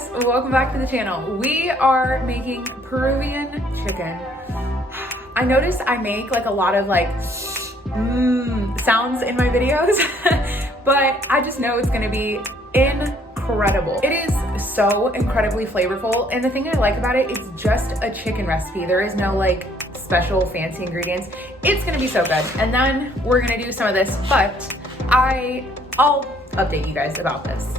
guys, welcome back to the channel. We are making Peruvian chicken. I noticed I make like a lot of like sounds in my videos, but I just know it's gonna be incredible. It is so incredibly flavorful, and the thing I like about it, it's just a chicken recipe. There is no like special fancy ingredients. It's gonna be so good. And then we're gonna do some of this, but I'll update you guys about this.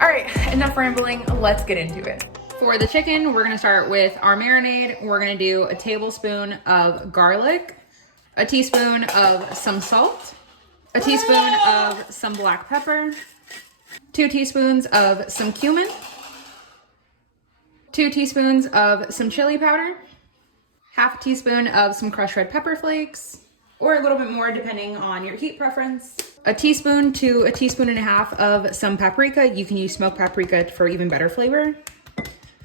All right, enough rambling, let's get into it. For the chicken, we're gonna start with our marinade. We're gonna do a tablespoon of garlic, a teaspoon of some salt, a teaspoon of some black pepper, 2 teaspoons of some cumin, 2 teaspoons of some chili powder, half a teaspoon of some crushed red pepper flakes, or a little bit more depending on your heat preference, a teaspoon to a teaspoon and a half of some paprika. You can use smoked paprika for even better flavor.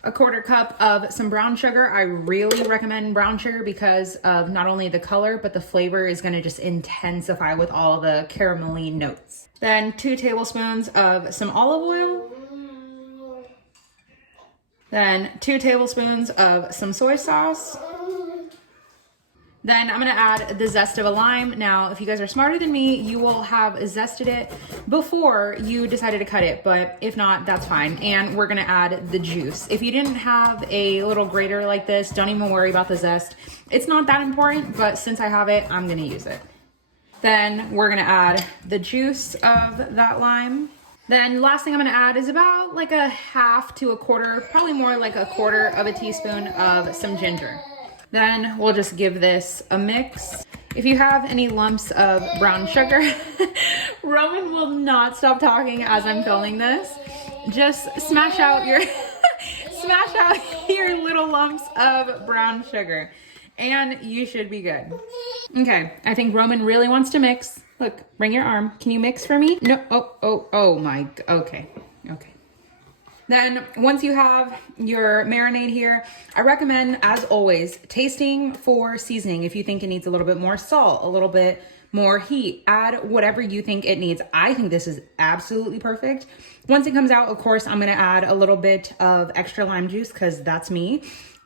A 1/4 cup of some brown sugar. I really recommend brown sugar because of not only the color, but the flavor is gonna just intensify with all the caramelly notes. Then 2 tablespoons of some olive oil. Then 2 tablespoons of some soy sauce. Then I'm gonna add the zest of a lime. Now, if you guys are smarter than me, you will have zested it before you decided to cut it, but if not, that's fine. And we're gonna add the juice. If you didn't have a little grater like this, don't even worry about the zest. It's not that important, but since I have it, I'm gonna use it. Then we're gonna add the juice of that lime. Then last thing I'm gonna add is about like a half to a quarter, probably more like a 1/4 of a teaspoon of some ginger. Then we'll just give this a mix. If you have any lumps of brown sugar, Roman will not stop talking as I'm filming this. Just smash out your your little lumps of brown sugar and you should be good. Okay, I think Roman really wants to mix. Look, bring your arm. Can you mix for me? No, oh my, okay. Then once you have your marinade here, I recommend, as always, tasting for seasoning. If you think it needs a little bit more salt, a little bit more heat, add whatever you think it needs. I think this is absolutely perfect. Once it comes out, of course, I'm gonna add a little bit of extra lime juice because that's me,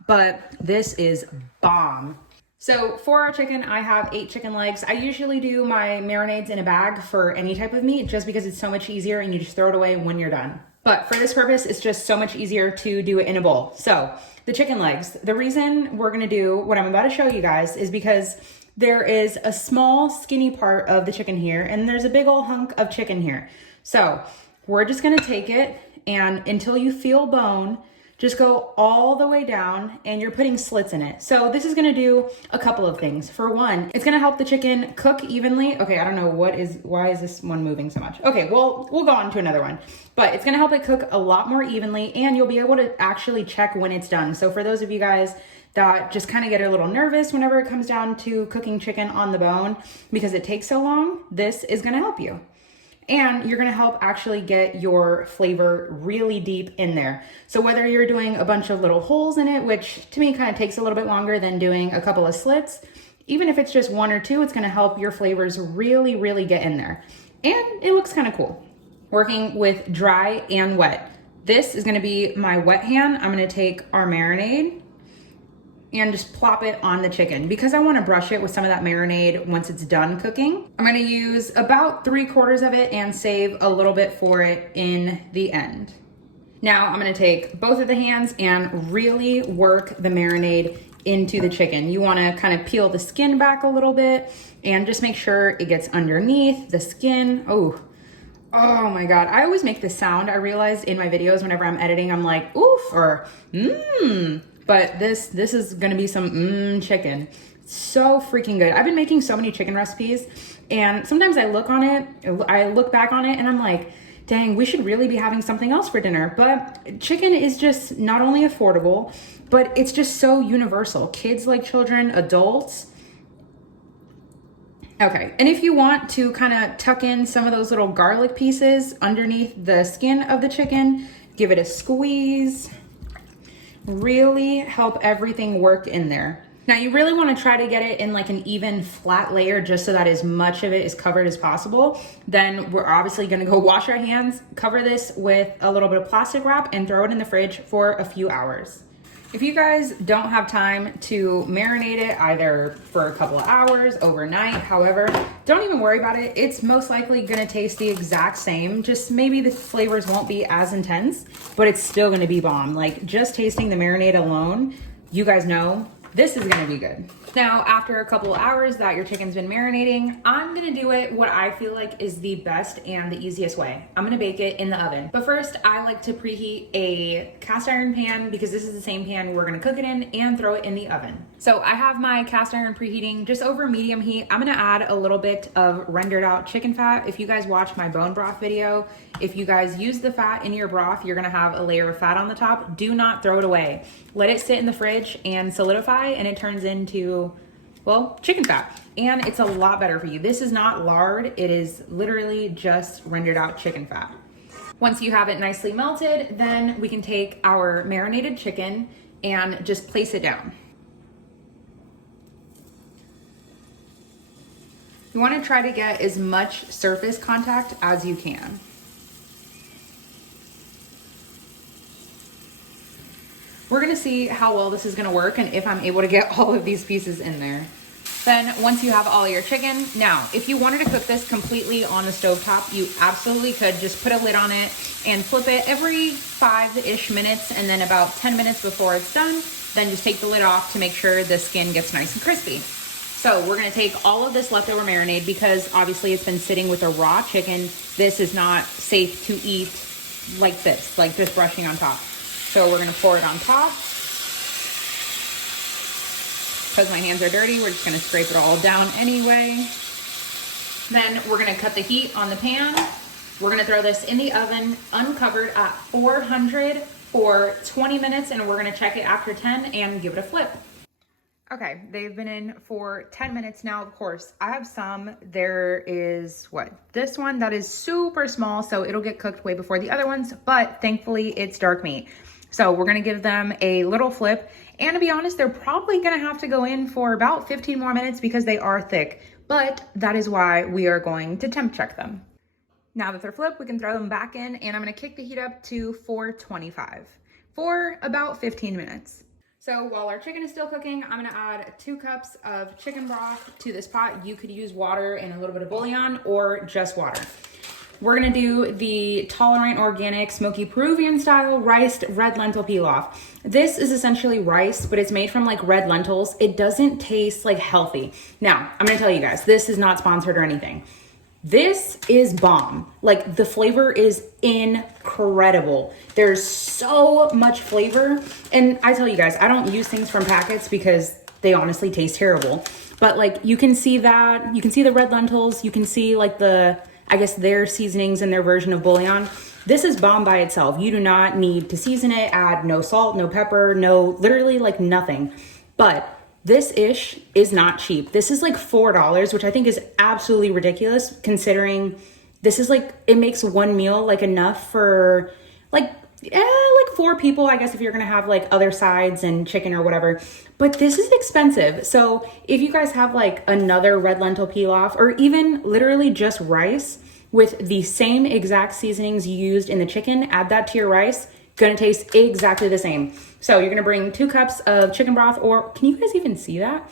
but this is bomb. So for our chicken, I have 8 chicken legs. I usually do my marinades in a bag for any type of meat just because it's so much easier and you just throw it away when you're done. But for this purpose, it's just so much easier to do it in a bowl. So the chicken legs, the reason we're gonna do what I'm about to show you guys is because there is a small skinny part of the chicken here and there's a big old hunk of chicken here. So we're just gonna take it and until you feel bone, just go all the way down and you're putting slits in it. So this is gonna do a couple of things. For one, it's gonna help the chicken cook evenly. Okay, I don't know why is this one moving so much? Okay, well, we'll go on to another one. But it's gonna help it cook a lot more evenly and you'll be able to actually check when it's done. So for those of you guys that just kind of get a little nervous whenever it comes down to cooking chicken on the bone because it takes so long, this is gonna help you. And you're gonna help actually get your flavor really deep in there. So whether you're doing a bunch of little holes in it, which to me kind of takes a little bit longer than doing a couple of slits, even if it's just 1 or 2, it's gonna help your flavors really, really get in there. And it looks kind of cool. Working with dry and wet. This is gonna be my wet hand. I'm gonna take our marinade and just plop it on the chicken because I want to brush it with some of that marinade once it's done cooking. I'm going to use about 3/4 of it and save a little bit for it in the end. Now I'm going to take both of the hands and really work the marinade into the chicken. You want to kind of peel the skin back a little bit and just make sure it gets underneath the skin. Oh my God. I always make this sound. I realized in my videos whenever I'm editing, I'm like, oof, or but this is gonna be some chicken. So freaking good. I've been making so many chicken recipes and sometimes I look back on it and I'm like, dang, we should really be having something else for dinner. But chicken is just not only affordable, but it's just so universal. Kids like children, adults. Okay, and if you want to kind of tuck in some of those little garlic pieces underneath the skin of the chicken, give it a squeeze. Really help everything work in there. Now you really want to try to get it in like an even flat layer just so that as much of it is covered as possible. Then we're obviously going to go wash our hands, cover this with a little bit of plastic wrap and throw it in the fridge for a few hours. If you guys don't have time to marinate it either for a couple of hours, overnight, however, don't even worry about it. It's most likely going to taste the exact same. Just maybe the flavors won't be as intense, but it's still going to be bomb. Like just tasting the marinade alone, you guys know this is gonna be good. Now, after a couple of hours that your chicken's been marinating, I'm gonna do it what I feel like is the best and the easiest way. I'm gonna bake it in the oven. But first, I like to preheat a cast iron pan because this is the same pan we're gonna cook it in and throw it in the oven. So I have my cast iron preheating just over medium heat. I'm gonna add a little bit of rendered out chicken fat. If you guys watch my bone broth video, if you guys use the fat in your broth, you're gonna have a layer of fat on the top. Do not throw it away. Let it sit in the fridge and solidify, and it turns into, well, chicken fat. And it's a lot better for you. This is not lard. It is literally just rendered out chicken fat. Once you have it nicely melted, then we can take our marinated chicken and just place it down. You want to try to get as much surface contact as you can. We're gonna see how well this is gonna work and if I'm able to get all of these pieces in there. Then once you have all your chicken, now, if you wanted to cook this completely on the stovetop, you absolutely could. Just put a lid on it and flip it every 5-ish minutes, and then about 10 minutes before it's done, then just take the lid off to make sure the skin gets nice and crispy. So we're gonna take all of this leftover marinade because obviously it's been sitting with a raw chicken. This is not safe to eat like this, like just brushing on top. So we're gonna pour it on top. Because my hands are dirty, we're just gonna scrape it all down anyway. Then we're gonna cut the heat on the pan. We're gonna throw this in the oven uncovered at 400 for 20 minutes, and we're gonna check it after 10 and give it a flip. Okay, they've been in for 10 minutes now. Of course, I have some. There is this one that is super small, so it'll get cooked way before the other ones, but thankfully it's dark meat. So we're gonna give them a little flip. And to be honest, they're probably gonna have to go in for about 15 more minutes because they are thick, but that is why we are going to temp check them. Now that they're flipped, we can throw them back in, and I'm gonna kick the heat up to 425 for about 15 minutes. So while our chicken is still cooking, I'm gonna add 2 cups of chicken broth to this pot. You could use water and a little bit of bouillon or just water. We're gonna do the Tolerant Organic Smokey Peruvian style riced red lentil pilaf. This is essentially rice, but it's made from like red lentils. It doesn't taste like healthy. Now, I'm gonna tell you guys, this is not sponsored or anything. This is bomb. Like the flavor is incredible. There's so much flavor. And I tell you guys, I don't use things from packets because they honestly taste terrible. But like you can see that, you can see the red lentils, you can see like I guess their seasonings and their version of bouillon. This is bomb by itself. You do not need to season it, add no salt, no pepper, literally like nothing. But this ish is not cheap. This is like $4, which I think is absolutely ridiculous considering this is like, it makes one meal like enough for like 4 people, I guess, if you're gonna have like other sides and chicken or whatever. But this is expensive. So if you guys have like another red lentil pilaf or even literally just rice with the same exact seasonings you used in the chicken, add that to your rice, gonna taste exactly the same. So you're gonna bring 2 cups of chicken broth, or can you guys even see that?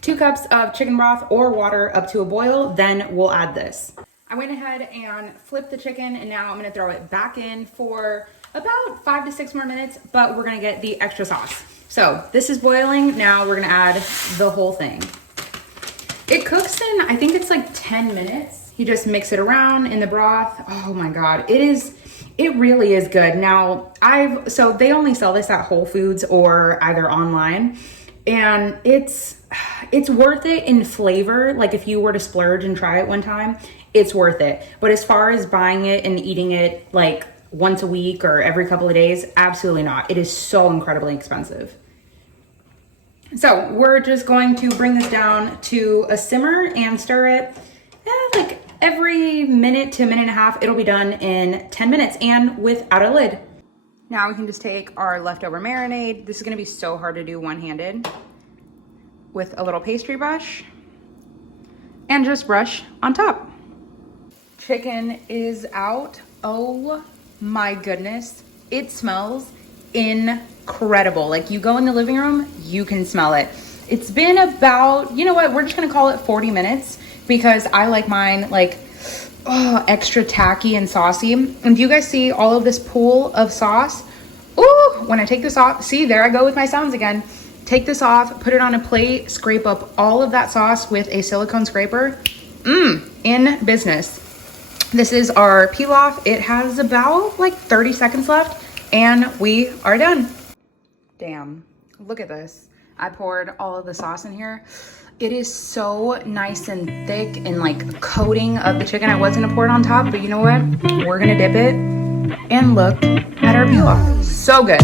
2 cups of chicken broth or water up to a boil, then we'll add this. I went ahead and flipped the chicken, and now I'm gonna throw it back in for about 5 to 6 more minutes, but we're gonna get the extra sauce. So this is boiling. Now we're gonna add the whole thing. It cooks in, I think it's like 10 minutes. You just mix it around in the broth. Oh my God, it really is good. Now so they only sell this at Whole Foods or either online, and it's worth it in flavor. Like if you were to splurge and try it one time, it's worth it. But as far as buying it and eating it like once a week or every couple of days, absolutely not. It is so incredibly expensive. So we're just going to bring this down to a simmer and stir it like every minute to a minute and a half. It'll be done in 10 minutes and without a lid. Now we can just take our leftover marinade. This is gonna be so hard to do one-handed. with a little pastry brush and just brush on top. Chicken is out. Oh my goodness. It smells incredible. Like, you go in the living room, you can smell it. It's been about, you know what, we're just gonna call it 40 minutes because I like mine like extra tacky and saucy. And do you guys see all of this pool of sauce? Ooh, when I take this off, see, there I go with my sounds again. Take this off, put it on a plate, scrape up all of that sauce with a silicone scraper. In business. This is our pilaf. It has about like 30 seconds left and we are done. Damn, look at this. I poured all of the sauce in here. It is so nice and thick and like coating of the chicken. I was gonna pour it on top, but you know what? We're gonna dip it and look at our pilaf. So good.